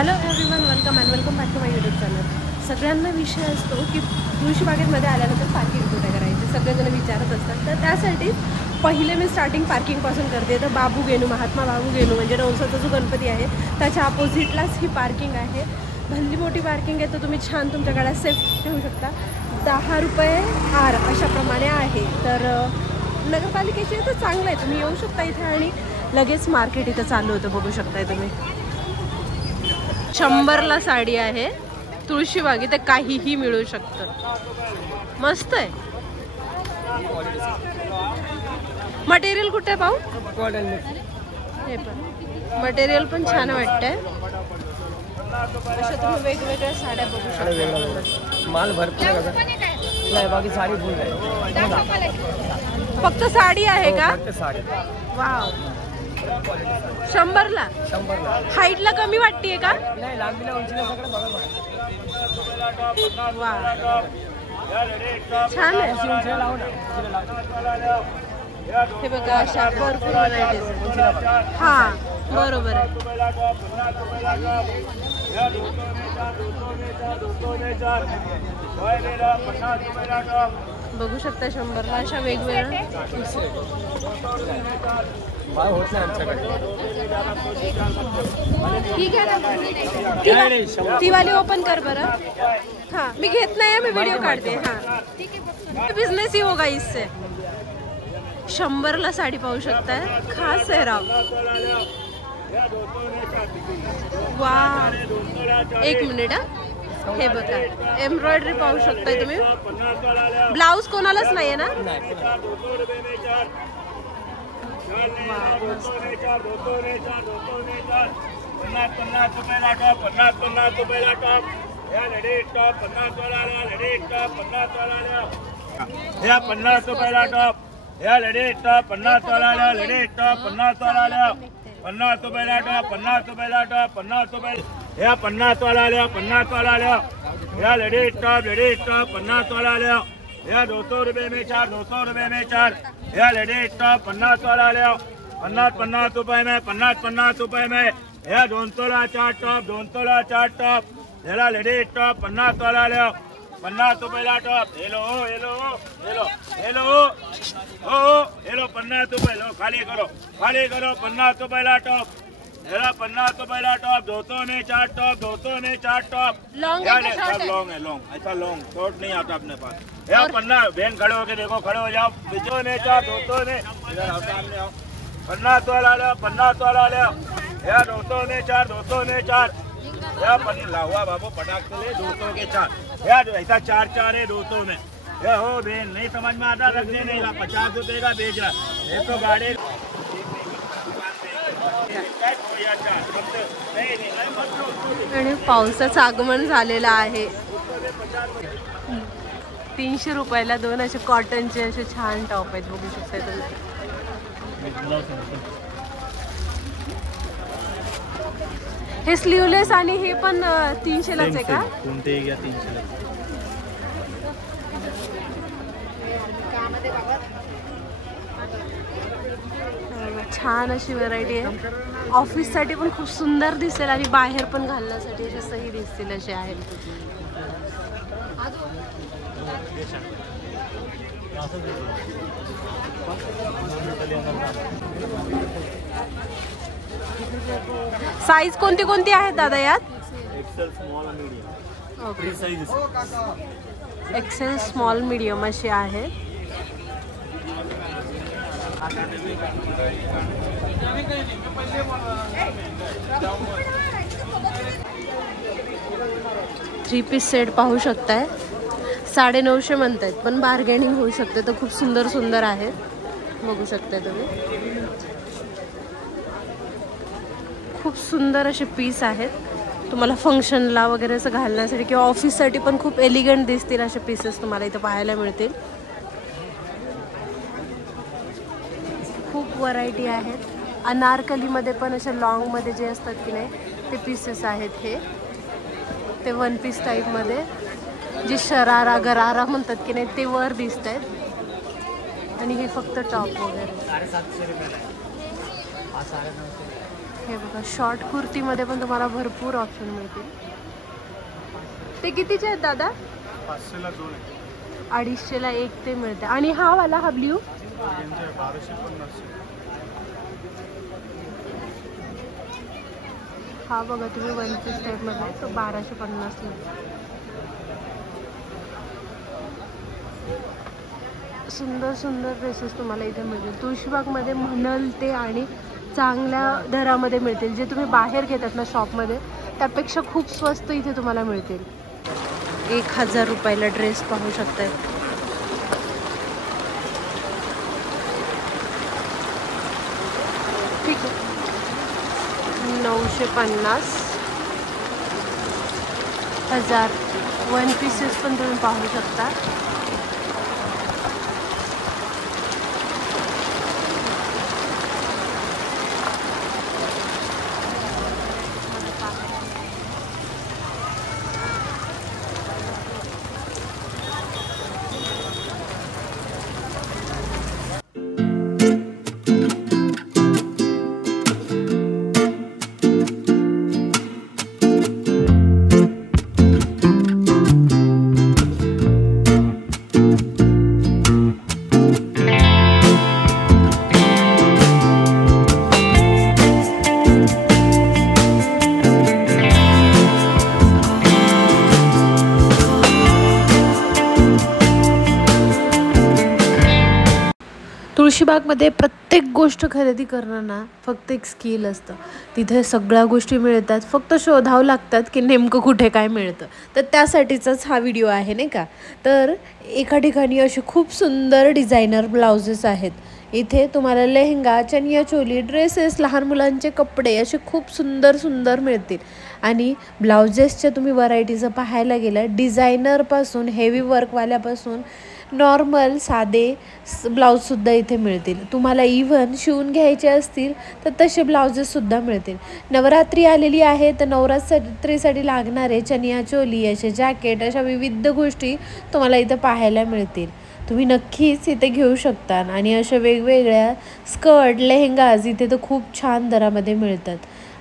Hello everyone, welcome back to my YouTube channel. सगळ्यांना विषय असतो की तुळशीबागेमध्ये आल्यानंतर पार्किंग कुठे करायचे, सगळेजण विचारत असतात. तर त्यासाठी पहिले मी स्टार्टिंग पार्किंगपासून करते. तर बाबू गेनू, महात्मा बाबू गेनू म्हणजे नवसाचा जो गणपती आहे त्याच्या अपोजिटलाच ही पार्किंग आहे. भल्ली मोठी पार्किंग आहे. तर तुम्ही छान तुमच्या गाड्या सेफ ठेवू शकता. 10 रुपये आर अशाप्रमाणे आहे. तर नगरपालिकेची आहे तर चांगलं आहे. तुम्ही येऊ शकता इथे आणि लगेच मार्केट इथं चालू होतं, बघू शकताय तुम्ही. 100ला साडी आहे. तुळशीबाग इथे काहीही मिळू शकतं. मस्त आहे. मटेरियल कुठे पाहू? हे पण मटेरियल पण छान वाटतंय. अशा तुम्ही वेगवेगळ्या साड्या बघू शकता. माल भरपूर नाही, बाकी साडी फुल आहे. फक्त साडी आहे का? साडी. वाव. 100ला. हाईटला कमी वाटतेय का? नाही, लांबीला उंचीला सगळं बघा. वा, छान आहे. हे बघा, अशा भरपूर व्हरायटीज. हा, बरोबर आहे. बघू शकता 100ला अशा वेगवेगळ्या. होत नाही आमच्याकडे. ठीक आहे ना, ती वाली ओपन कर बरं. हाँ, मी घेत नाही, मी व्हिडिओ काढते. हाँ, बिझनेस ही होगा इससे. 100ला साडी पाहू शकताय. खास आहे राव. वा, एक मिनिट. हे बघा, एम्ब्रॉयडरी पाहू शकताय तुम्ही. ब्लाऊज कोणालाच नाहीये ना? या 50 रुपयाला टॉप. या लेडीज टॉप 50 वाला. लेडीज टॉप 50 वाला. 50 रुपयाला टॉप. 50 रुपयाला टॉप. 50 रुपये. या 50 वाला. 50 वाला. या लेडीज टॉप 50 वाला. या 200 रुपये में 4. 200 रुपये में 4. या लेडीज टॉप 50 वाला. 50 रुपये में. 50 रुपये में. या 200ला 4 टॉप. 200ला 4 टॉप. याला लेडीज टॉप 50 वाला. 50 रुपयाला top. Hello hello hello hello हो हेलो 50 रुपये. लो खाली करो 50 रुपयाला टॉप. हेला 50 रुपयाला टॉप. 200 ने 4 टॉप. 200 ने 4 टॉप. लॉन्ग है, सब लॉन्ग है. लॉन्ग ऐसा लॉन्ग शॉर्ट नहीं आता अपने पास. यार 50 बहन खड़े होके देखो. खड़े हो जाओ. 200 ने 4. 200 ने इधर आओ, सामने आओ. 50 वाला ले. 50 वाला ले. यार 200 ने 4. 200 ने 4. या 50 लावा बाबू पटाख से ले. 200 के 4. यार ऐसा 4 है 200 में. ये हो बहन, नहीं समझ में आता रखने नहीं का. 50 रुपए का बेच रहा. ये तो गाड़ी आणि पावसाचं आगमन झालेलं आहे. 300 रुपयाला 2 असे कॉटनचे असे छान टॉप आहेत, बघू शकता तुम्ही. हे स्लीवलेस आणि हे पण 300लाच आहे का? कोणते घ्या 300ला. छान अशी व्हरायटी आहे. ऑफिससाठी पण खूप सुंदर दिसेल आणि बाहेर पण घालण्यासाठी असे सही दिसतील असे आहेत. साईज कोणती कोणती आहेत दादा यात? Excel small medium. Okay, size Excel small medium अशी आहे. थ्री पीस सेट पाहू शकताय. 950 म्हणतायत, पण बार्गेनिंग होऊ शकते. तर खूप सुंदर सुंदर आहेत, बघू शकताय तुम्ही. खूप सुंदर असे पीस आहेत. तुम्हाला फंक्शनला वगैरे असं घालण्यासाठी किंवा ऑफिससाठी पण खूप एलिगंट दिसतील असे पीसेस तुम्हाला इथं पाहायला मिळतील. खूप व्हरायटी आहेत. अनारकलीमध्ये पण अशा लॉंगमध्ये जे असतात की नाही ते पीसेस आहेत. हे ते 1 पीस टाईपमध्ये जे शरारा गरारा म्हणतात की नाही ते वर दिसत आहेत. आणि हे फक्त टॉप वगैरे. 750 रुपये. हे बघा शॉर्ट कुर्तीमध्ये पण तुम्हाला भरपूर ऑप्शन मिळतील. ते कितीचे आहेत दादा? 500ला 2 आहे. 250ला 1 ते मिळते. आणि हा वाला हा ब्ल्यू 1250. हा बघा तुम्ही 1 पीस टाईपमध्ये आहे तो 1250ला. सुंदर सुंदर ड्रेसेस तुम्हाला इथे मिळतील. तुळशीबागमध्ये म्हणाल ते आणि चांगल्या दरामध्ये मिळतील. जे तुम्ही बाहेर घेतात ना शॉपमध्ये त्यापेक्षा खूप स्वस्त इथे तुम्हाला मिळतील. 1000 रुपयाला ड्रेस पाहू शकताय. ठीक आहे. 950, 1000 1 पीसेस पण तुम्ही पाहू शकता. तुळशीबागमध्ये प्रत्येक गोष्ट खरेदी करणं ना फक्त एक स्किल असतं. तिथे सगळ्या गोष्टी मिळतात, फक्त शोधावं लागतात की नेमकं कुठे काय मिळतं. तर त्यासाठीचाच हा व्हिडिओ आहे नाही का. तर एका ठिकाणी असे खूप सुंदर डिझायनर ब्लाउजेस आहेत. इथे तुम्हाला लेहंगा, चनिया चोली, ड्रेसेस, लहान मुलांचे कपडे असे खूप सुंदर सुंदर मिळतील. आणि ब्लाउजेसच्या तुम्ही व्हरायटीजं पाहायला गेलं डिझायनरपासून हेवी वर्कवाल्यापासून नॉर्मल साधे ब्लाऊजसुद्धा इथे मिळतील. तुम्हाला इव्हन शिवून घ्यायचे असतील तर तसे ब्लाउजेससुद्धा मिळतील. नवरात्री आलेली आहे तर नवरात्रीसाठी लागणारे चनिया चोली, असे जॅकेट, अशा विविध गोष्टी तुम्हाला इथं पाहायला मिळतील. तुम्ही नक्कीच इथे घेऊ शकता. आणि अशा वेगवेगळ्या स्कर्ट, लेहंगाज इथे तर खूप छान दरामध्ये मिळतात.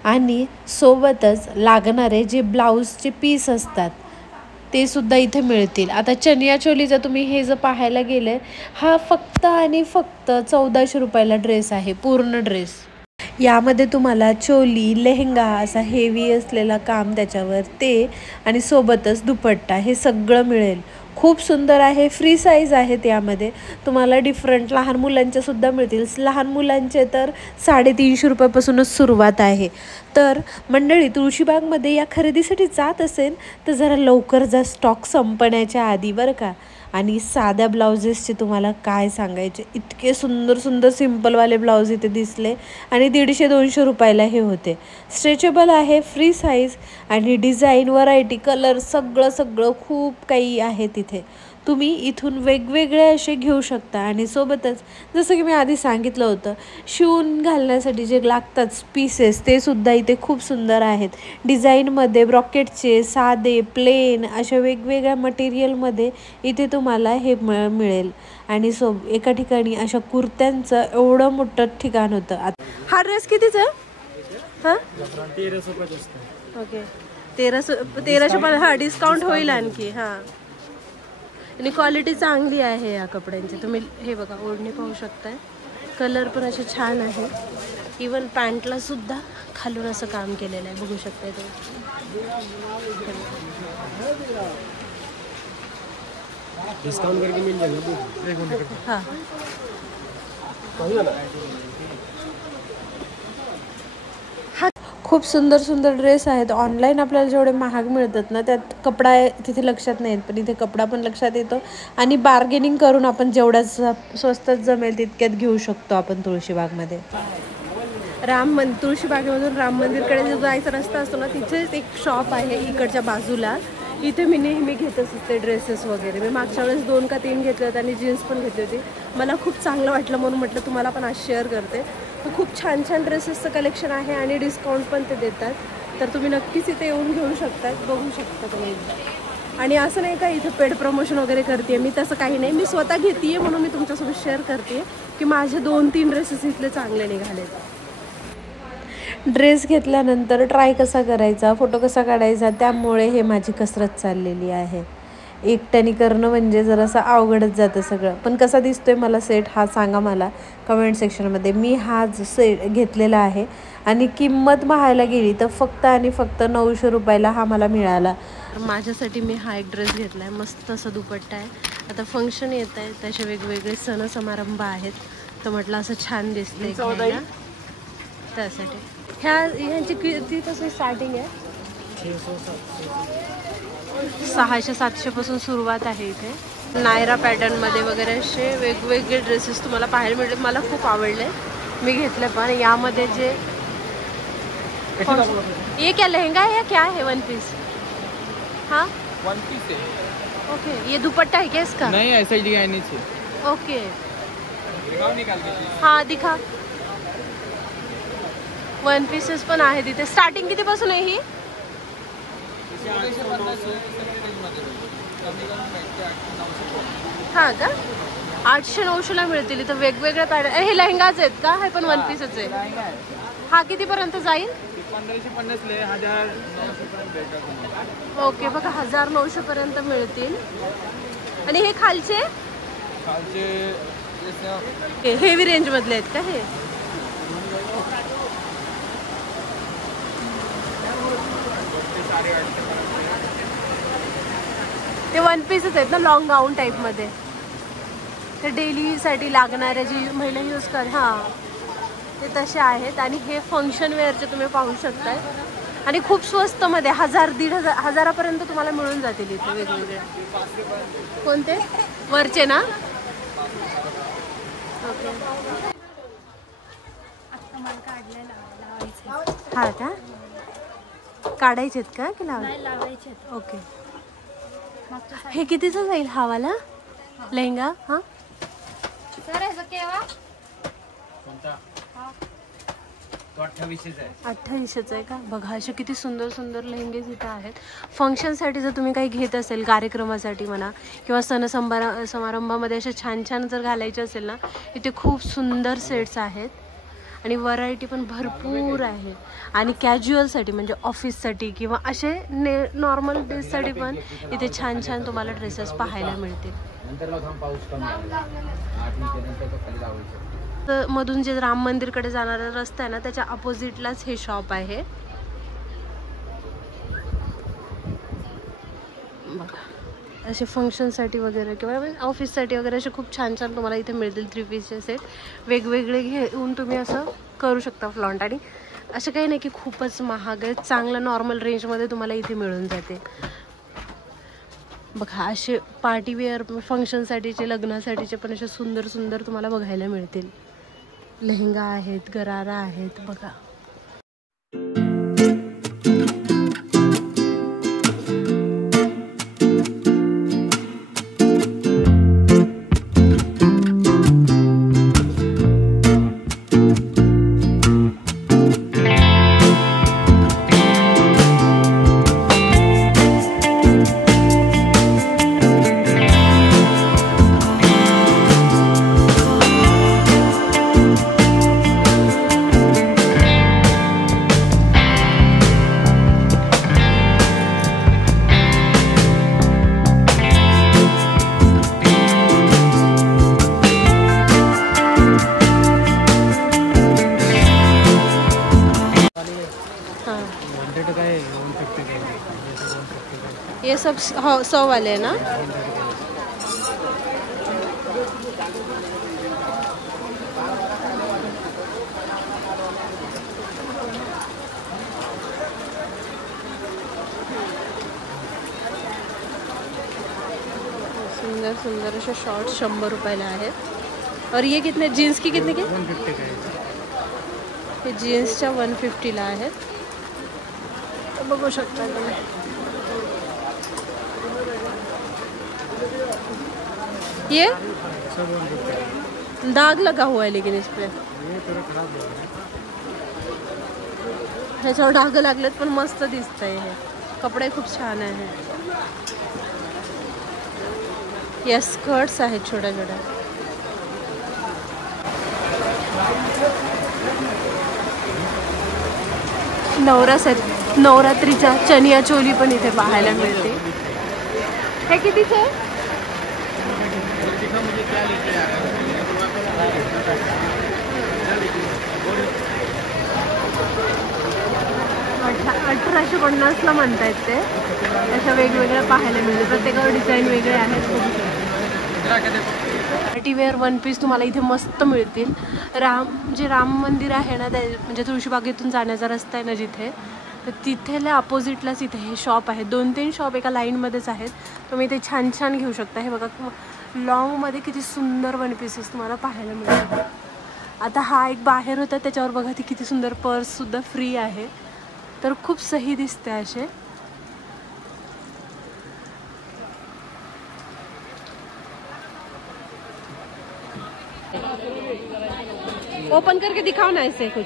आणि सोबतच लागणारे जे ब्लाऊजचे पीस असतात ते सुद्धा इथे मिळतील. आता चनिया चोलीचा तुम्ही हे जर पाहायला गेले हा फक्त आणि फक्त 1400 रुपयाला ड्रेस आहे. पूर्ण ड्रेस. यामध्ये तुम्हाला चोली, लेहंगा असा हेवी असलेला काम त्याच्यावर ते आणि सोबतच दुपट्टा हे सगळं मिळेल. खूप सुंदर आहे. फ्री साईज आहेत. यामध्ये तुम्हाला डिफरंट लहान मुलांच्या सुद्धा मिळतील. लहान मुलांचे तर 350 रुपयापासूनच सुरुवात आहे. तर मंडळी तुळशीबागमध्ये या खरेदीसाठी जात असेल तर जरा लवकर जा, स्टॉक संपण्याच्या आधी बरं का. आणि साध्या ब्लाउजेसचे तुम्हाला काय सांगायचे, इतके सुंदर सुंदर सिम्पलवाले ब्लाऊज इथे दिसले आणि 150-200 रुपयाला हे होते. स्ट्रेचेबल आहे, फ्री साईज आणि डिझाईन, व्हरायटी, कलर सगळं खूप काही आहे तिथे. तुम्ही इथून वेगवेगळे असे घेऊ शकता. आणि सोबतच जसं की मी आधी सांगितलं होतं शिवून घालण्यासाठी जे लागतात पीसेस ते सुद्धा इथे खूप सुंदर आहेत. डिझाईनमध्ये ब्रॉकेटचे, साधे, प्लेन अशा वेगवेगळ्या मटेरियलमध्ये इथे तुम्हाला हे मिळेल. आणि एका ठिकाणी अशा कुर्त्यांचं एवढं मोठं ठिकाण होतं. हा ड्रेस कितीचा? हां 1300 ओके 1300 पण हां डिस्काउंट होईल आणखी. हां आणि क्वालिटी चांगली आहे या कपड्यांची. तुम्ही हे बघा ओढणी पाहू शकताय. कलर पण असे छान आहे. इवन पॅन्टला सुद्धा खालून असं काम केलेलं आहे बघू शकताय तुम्ही. डिस्काउंट करके मिल जाएगा. हां खूप सुंदर सुंदर ड्रेस आहेत. ऑनलाईन आपल्याला जेवढे महाग मिळतात ना त्यात कपडा तिथे लक्षात नाही येत, पण इथे कपडा पण लक्षात येतो. आणि बार्गेनिंग करून आपण जेवढ्या स्वस्तात जमेल तितक्यात घेऊ शकतो आपण तुळशीबागमध्ये. तुळशीबागेमधून राम मंदिरकडे जो जायचा रस्ता असतो ना तिथेच एक शॉप आहे इकडच्या बाजूला. इथे मी नेहमी घेत असते ड्रेसेस वगैरे. मी मागच्या वेळेस 2 का 3 घेतले होते आणि जीन्स पण घेतली होती. मला खूप चांगलं वाटलं म्हणून म्हटलं तुम्हाला पण आज शेअर करते. तर खूप छान छान ड्रेसेसचं कलेक्शन आहे आणि डिस्काउंट पण ते देतात. तर तुम्ही नक्कीच इथे येऊन घेऊ शकता, बघू शकता तुम्ही. आणि असं नाही का इथे पेड प्रमोशन वगैरे करते मी, तसं काही नाही. मी स्वतः घेते म्हणून मी तुमच्यासोबत शेअर करते की माझे 2-3 ड्रेसेस इथले चांगले निघालेत. ड्रेस घेतल्यानंतर ट्राय कसा करायचा, फोटो कसा काढायचा, त्यामुळे हे माझी कसरत चाललेली आहे. एकट्याने करणं म्हणजे जरासं अवघडच जातं सगळं. पण कसा दिसतोय मला सेट हा सांगा मला कमेंट सेक्शनमध्ये. मी हा सेट घेतलेला आहे आणि किंमत पाहायला गेली तर फक्त आणि फक्त 900 रुपयाला हा मला मिळाला. माझ्यासाठी मी हा एक ड्रेस घेतला आहे. मस्त असा दुपट्टा आहे. आता फंक्शन येत आहे, तसे वेगवेगळे सण समारंभ आहेत, तर म्हटलं असं छान दिसतंय घ्यायला, त्यासाठी. ह्यांची कितीपासून स्टार्टिंग आहे? 600-700 पासून सुरुवात आहे इथे. नायरा पॅटर्नमध्ये वगैरे असे वेगवेगळे ड्रेसेस तुम्हाला पाहायला मिळले. मला खूप आवडले, मी घेतले. पण यामध्ये जे ये क्या लहंगा है या क्या है? One piece? हाँ वन पीस है। ओके, ये दुपट्टा है क्या इसका? नहीं, ऐसा ही डिजाइन नीचे। ओके, निकाल के हाँ दिखा. वन पीसेस पण आहे तिथे. स्टार्टिंग कितीपासून आहे ही? हा का? 800-900ला मिळतील इथं वेगवेगळे पॅटर्न. हे लेहंगाच आहेत का? हे पण वन पीसच आहे. हा कितीपर्यंत जाईल? 1550 ले 1900 पर्यंत भेटतात. ओके, बघा 1900 पर्यंत मिळतील. आणि हे खालचे हेवी रेंज मधले आहेत का हे? ते वन पीसच आहेत ना, लॉंग गाऊन टाईप मध्ये. ते डेलीसाठी लागणारे जी महिला यूज कर, हां ते तसे आहेत. आणि हे फंक्शन वेअरचे तुम्ही पाहू शकताय. आणि खूप स्वस्त मध्ये 1000-1500 तुम्हाला मिळून जातील इथे वेगवेगळे. कोणते वरचे ना? ओके, हा का? काढायचेत का की लावायचे? ओके. हे कितीचा जाईल हा वाला लेहंगा? हा सर ऐसा केव्हा? कोणता? तो 2800 आहे. 2800 आहे का? बघा असे किती सुंदर सुंदर लेहंगे इथं आहेत. फंक्शनसाठी जर तुम्ही काही घेत असेल, कार्यक्रमासाठी म्हणा किंवा सण समारंभामध्ये असे छान छान जर घालायचे असेल ना, इथे खूप सुंदर सेट्स आहेत. आणि व्हरायटी पण भरपूर आहे. आणि कॅज्युअलसाठी म्हणजे ऑफिससाठी किंवा असे नॉर्मल ड्रेससाठी पण इथे छान छान तुम्हाला ड्रेसेस पाहायला मिळतील. तर मधून जे राम मंदिरकडे जाणारा रस्ता आहे ना, त्याच्या अपोजिटलाच हे शॉप आहे. बघा असे फंक्शनसाठी वगैरे किंवा ऑफिससाठी वगैरे असे खूप छान छान तुम्हाला इथे मिळतील. 3 पीसचे सेट वेगवेगळे घेऊन तुम्ही असं करू शकता फ्लॉन्ट. आणि असं काही नाही की खूपच महाग आहे, चांगलं नॉर्मल रेंजमध्ये तुम्हाला इथे मिळून जाते. बघा असे पार्टीवेअर फंक्शनसाठीचे, लग्नासाठीचे पण असे सुंदर सुंदर तुम्हाला बघायला मिळतील. लेहंगा आहेत, गरारा आहेत. बघा ये सब 100 वाले हैं ना? सुंदर सुंदर असे शॉर्ट्स 100 रुपयाला आहेत. और ये कितने जीन्स की कितने के? 150 का है. हे जीन्सच्या 150ला आहेत. बघू शकता तुम्ही. ये दाग लगा हुआ है लेकिन इस पे ह्याच्यावर डाग लागलेत, पण मस्त दिसतंय. हे कपडे खूप छान आहे. या स्कर्ट्स आहेत छोट्या छोट्या. नवरात्रीच्या चनिया चोली पण इथे पाहायला मिळते. हे कितीचे आहे? 1850ला म्हणतायत ते. अशा वेगवेगळ्या पाहायला मिळते, प्रत्येकावर डिझाईन वेगळे आहेत. पार्टी वेअर वन पीस तुम्हाला इथे मस्त मिळतील. जे राम मंदिर आहे ना, म्हणजे तुळशीबागेतून जाण्याचा रस्ता आहे ना जिथे, तर तिथेल्या अपोजिटलाच इथे हे शॉप आहे. 2-3 शॉप एका लाईनमध्येच आहेत. तुम्ही इथे छान छान घेऊ शकता. हे बघा लॉंगमध्ये किती सुंदर वन पीसेस तुम्हाला पाहायला मिळतात. आता हा एक बाहेर होता त्याच्यावर बघा ती किती सुंदर पर्ससुद्धा फ्री आहे. तर खूप सही दिसते असे. ओपन करके दिखाओ ना ऐसे कुछ,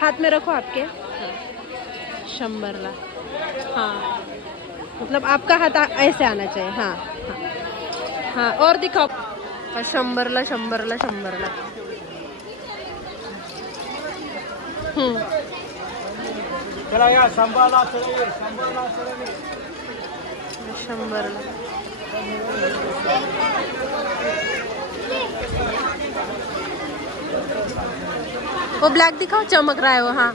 हाथ में रखो आपके. 100ला. हाँ, मतलब आपका हाथ ऐसे आना चाहिए. हाँ हाँ हाँ, और दिखाओ. 100ला. चला या 100ला. 100ला. वो ब्लैक दिखाओ, चमक रहा है वो. हाँ,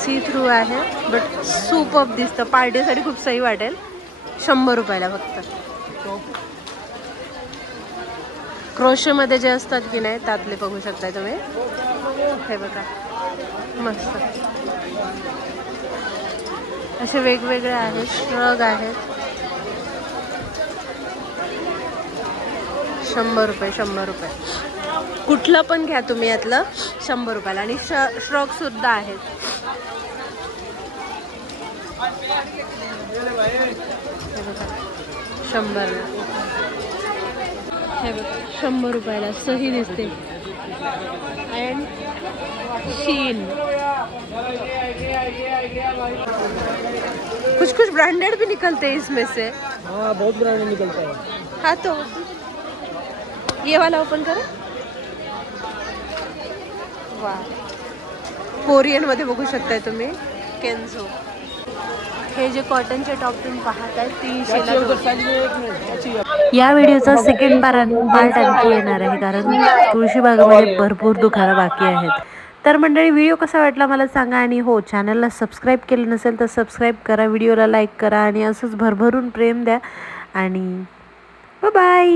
सी थ्रू आहे, बट सुपर्ब दिसतं. पार्टीसाठी खूप सही वाटेल. 100 रुपयाला फक्त. क्रोशेमध्ये जे असतात की नाही त्यातले बघू शकताय तुम्ही. हे बघा मस्त असे वेगवेगळे आहेत. श्रग आहेत. 100 रुपये. कुठलं पण घ्या तुम्ही यातलं 100 रुपयाला. आणि श्रग सुद्धा आहेत. हे बघा 100ला. हे बघा 100 रुपयाला सही दिसते. अँड शीन. कुछ ब्रांडेड भी निकलते हैं इसमें से. हाँ, बहुत ब्रांडेड निकलता है. हाँ, तो ये वाला ओपन करो. वाह, कोरियन मध्ये बघू शकताय तुम्ही. केन्झो. हे जे कॉटनचे टॉप तुम्ही पाहताय 300ला. या व्हिडिओचा सेकंड पार्ट आणखी येणार आहे, कारण तुळशीबागेमध्ये भरपूर दुकानं बाकी आहेत. तर मंडळी, व्हिडिओ कसा वाटला मला सांगा. आणि हो, चॅनलला सबस्क्राईब केलं नसेल तर सबस्क्राईब करा, व्हिडिओला लाईक करा आणि असंच भरभरून प्रेम द्या. आणि बाय.